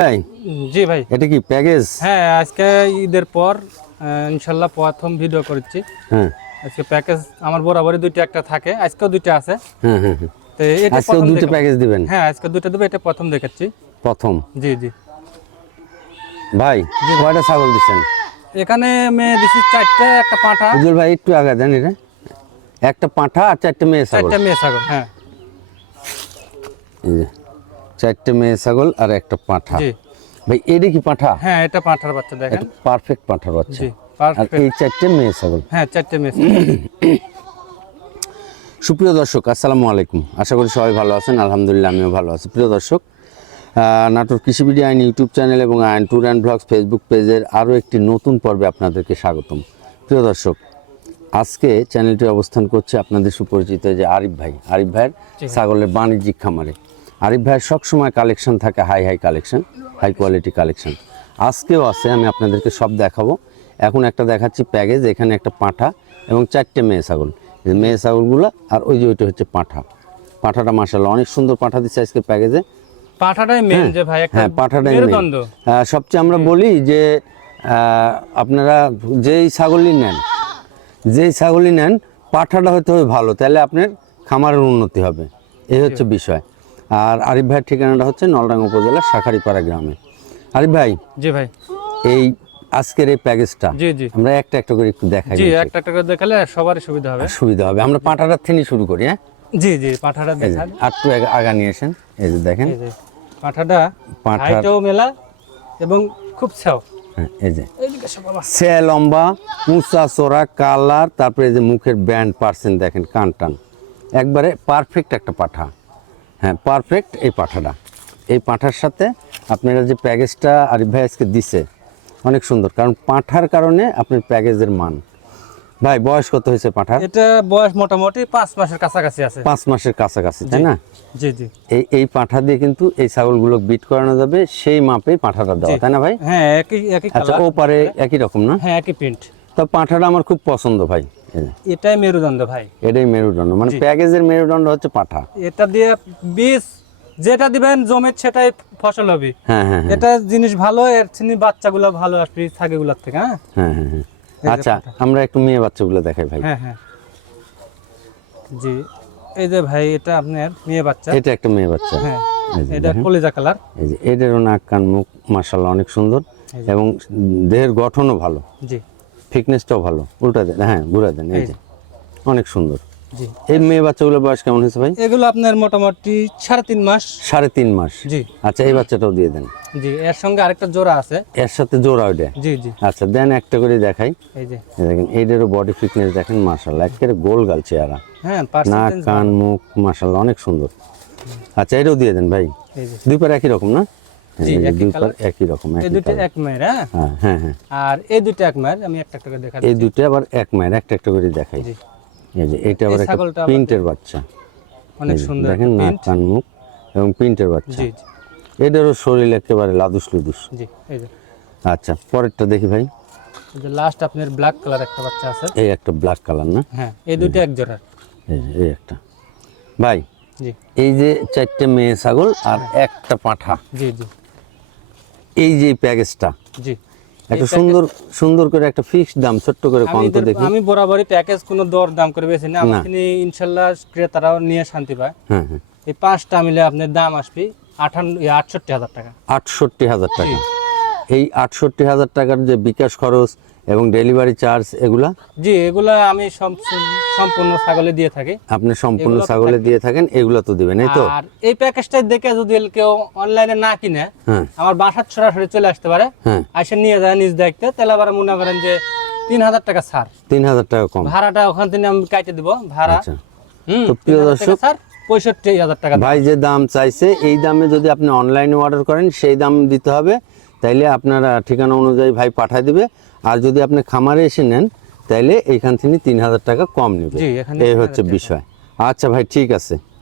ভাই? জি ভাই। এটা কি প্যাকেজ? হ্যাঁ আজকে ঈদের পর ইনশাল্লাহ প্রথম ভিডিও করছি। হ্যাঁ। আজকে প্যাকেজ আমার বরাবরই দুইটা একটা থাকে। আজকেও দুইটা আছে। হ্যাঁ হ্যাঁ হ্যাঁ। তো এটা আজকেও দুটো প্যাকেজ দিবেন? হ্যাঁ আজকে দুইটা দেবো এটা প্রথম দেখাচ্ছি প্রথম? জি জি। ভাই কয়টা ছাগল দিচ্ছেন এখানে মেয়ে দিছি চারটে একটা পাঁঠা। উজ্জ্বল ভাই একটু আগে দেন এটা একটা পাঁঠা আর চারটে মেয়ে ছাগল। চারটে মেয়ে ছাগল হ্যাঁ। চারটে মেয়ে ছাগল আর একটা পাঁঠা। ভাই এটা কি পাঁঠা? হ্যাঁ এটা পাঁঠার বাচ্চা দেখেন। পারফেক্ট পাঁঠার বাচ্চা। জি আর এই চারটে মেয়ে ছাগল। হ্যাঁ চারটে মেয়ে। সুপ্রিয় দর্শক আসসালামু আলাইকুম। আশা করি সবাই ভালো আছেন। আলহামদুলিল্লাহ আমিও ভালো আছি। প্রিয় দর্শক নাটোর কৃষিবিডি আইন ইউটিউব চ্যানেল এবং আইন ট্যুর অ্যান্ড ব্লগস ফেসবুক পেজের আরও একটি নতুন পর্বে আপনাদেরকে স্বাগতম। প্রিয় দর্শক আজকে চ্যানেলটি অবস্থান করছে আপনাদের সুপরিচিত যে আরিফ ভাই। আরিফ ভাইয়ের ছাগলের বাণিজ্যিক খামারে। আরিফ ভাইয়ের সবসময় কালেকশন থাকে high high collection high quality collection আজকেও আছে আমি আপনাদেরকে সব দেখাবো। এখন একটা দেখাচ্ছি প্যাকেজ এখানে একটা পাঁঠা এবং চারটে মেয়ে ছাগল। মেয়ে ছাগলগুলো আর ওই যে ওইটা হচ্ছে পাঁঠা। পাঁঠাটা মাসাল্লাহ অনেক সুন্দর পাঠা দিচ্ছে আজকে প্যাকেজে পাঁঠাটাই মেন যে ভাই হ্যাঁ পাঁঠাটাই আহ, সবচেয়ে আমরা বলি যে আপনারা যেই ছাগলই নেন যেই ছাগলই নেন পাঠাটা হতে হবে ভালো তাহলে আপনার খামারের উন্নতি হবে। এই হচ্ছে বিষয়। আর আরিফ ভাইয়ের ঠিকানাটা হচ্ছে নলডাঙ্গা উপজেলার শাখারিপাড়া গ্রামে। আরিফ ভাই জি ভাই। এই আজকের এই প্যাকেজটা জি জি। আমরা একটা একটা করে একটু দেখাই জি একটা একটা করে দেখালে সবারই সুবিধা হবে। সুবিধা হবে। আমরা পাঠাটার থেকে শুরু করি হ্যাঁ? জি জি পাঁঠাটা দেখান। আর একটু আগা- নিয়ে আসেন। এই যে দেখেন। পাঁঠাটা হাইটেও মেলা এবং খুব ছাও হ্যাঁ এই যে। সে লম্বা উঁচা চোরা কালার তারপরে এই যে মুখের ব্যান্ড পার্সেন্ট দেখেন কান টান একবারে পারফেক্ট একটা পাঠা। হ্যাঁ পারফেক্ট এই পাঠাটা। এই পাঠার সাথে আপনারা যে প্যাকেজটা আরিফ ভাই আজকে দিছে অনেক সুন্দর। কারণ পাঠার কারণে আপনার প্যাকেজের মান। ভাই বয়স কত হয়েছে পাঠার? এটা বয়স মোটামুটি পাঁচ মাসের কাছাকাছি আছে। পাঁচ মাসের কাছাকাছি তাই না? জি জি। এই এই পাঠা দিয়ে কিন্তু এই ছাগলগুলো বিট করানো যাবে সেই মাপে পাঠাটা দেওয়া তাই না ভাই? হ্যাঁ একই একই আচ্ছা ও পারে একই রকম না? হ্যাঁ একই প্রিন্ট তো পাঠাটা আমার খুব পছন্দ ভাই। এটাই মেরুদণ্ড ভাই। এটাই মেরুদণ্ড মানে প্যাকেজের মেরুদণ্ড হচ্ছে পাঠা। এটা দিয়ে বীজ যেটা দিবেন জমির সেটাই ফসল হবে। হ্যাঁ হ্যাঁ হ্যাঁ। এটা জিনিস ভালো এর চিনি বাচ্চাগুলো ভালো আসবে ছাগিগুলোর থেকে হ্যাঁ? হ্যাঁ হ্যাঁ হ্যাঁ। আচ্ছা আমরা একটু মেয়ে বাচ্চাগুলো দেখাই ভাই। হ্যাঁ হ্যাঁ। জি এই যে ভাই এটা আপনার মেয়ে বাচ্চা। এটা একটা মেয়ে বাচ্চা। হ্যাঁ এটা কলিজা কালার। এই যে এদেরও নাক কান মুখ মাসাল্লাহ অনেক সুন্দর এবং দেহের গঠনও ভালো। জি। ফিটনেসটাও ভালো। উল্টা দেন হ্যাঁ ঘুরে দেন এই যে। অনেক সুন্দর। জি। এই মেয়ে বাচ্চাগুলোর বয়স কেমন হয়েছে ভাই? এগুলো আপনার মোটামুটি সাড়ে তিন মাস। সাড়ে তিন মাস। জি। আচ্ছা এই বাচ্চাটাও দিয়ে দেন। জি এর সঙ্গে আরেকটা জোড়া আছে। এর সাথে জোড়া ওইটা? জি জি। আচ্ছা দেন একটা করে দেখাই। এই যে। দেখেন এইটারও বডি ফিটনেস দেখেন মাসাল্লাহ একেবারে গোল গাল চেহারা। হ্যাঁ নাক কান মুখ মাসাল্লাহ অনেক সুন্দর। আচ্ছা এটাও দিয়ে দেন ভাই। দুই পার একই রকম না? একই দুই পার colour। একই রকম এই দুটো এক মায়ের হ্যাঁ হ্যাঁ হ্যাঁ। হ্যাঁ আর এই দুটো এক মায়ের আমি একটা একটা করে দেখা এই দুটো আবার এক মায়ের একটা একটা করে দেখাই। এই যে এটা আবার একটা প্রিন্টের বাচ্চা। অনেক সুন্দর দেখেন নাক কান মুখ এবং প্রিন্টের বাচ্চা। এটারও শরীর একেবারে লাদুস লুদুস। জি এই যে। আচ্ছা পরেরটা দেখি ভাই। যে লাস্ট আপনার ব্ল্যাক কালার একটা বাচ্চা আছে। এই একটা ব্ল্যাক কালার না? হ্যাঁ এই দুটো এক জোড়া এই এই একটা। ভাই জি। এই যে চারটে মেয়ে ছাগল আর একটা পাঁঠা। জি জি। এই যে প্যাকেজটা জি। একটা সুন্দর সুন্দর করে একটা ফিক্সড দাম ছোট্ট করে আমি কম তো দেখি। আমি বরাবরই প্যাকেজ কোনো দর দাম করে বেশি না আপনি ইনশাআল্লাহ ক্রেতারাও নিয়ে শান্তি পায়। হ্যাঁ হ্যাঁ। এই পাঁচটা মিলে আপনার দাম আসবে আঠান্ন আটষট্টি হাজার টাকা। আটষট্টি হাজার টাকা। এই আটষট্টি হাজার টাকার যে বিকাশ খরচ এবং ডেলিভারি চার্জ এগুলা? জি এগুলা আমি সম- সম্পূর্ণ ছাগলে দিয়ে থাকি। আপনি সম্পূর্ণ ছাগলে দিয়ে থাকেন এগুলো তো দিবেন এই তো? আর এই প্যাকেজটা দেখে যদি কেউ অনলাইনে না কিনে হ্যাঁ। আমার বাসার সরাসরি চলে আসতে পারে হ্যাঁ। আসে নিয়ে যায় নিজ দেখতে তাহলে আবার মনে করেন যে তিন হাজার টাকা ছাড়। তিন হাজার টাকা কম। ভাড়াটা ওখান থেকে আমি কাটে দিব ভাড়া। আচ্ছা। হুম তো প্রিয় দর্শক- পঁয়ষট্টি হাজার টাকা ভাই যে দাম চাইছে এই দামে যদি আপনি অনলাইনে অর্ডার করেন সেই দাম দিতে হবে তাইলে আপনারা ঠিকানা অনুযায়ী ভাই পাঠায় দিবে। আর যদি আপনি খামারে এসে নেন তাইলে এইখান থেকে তিন হাজার টাকা কম নেবে। এই হচ্ছে বিষয়। আচ্ছা ভাই ঠিক আছে।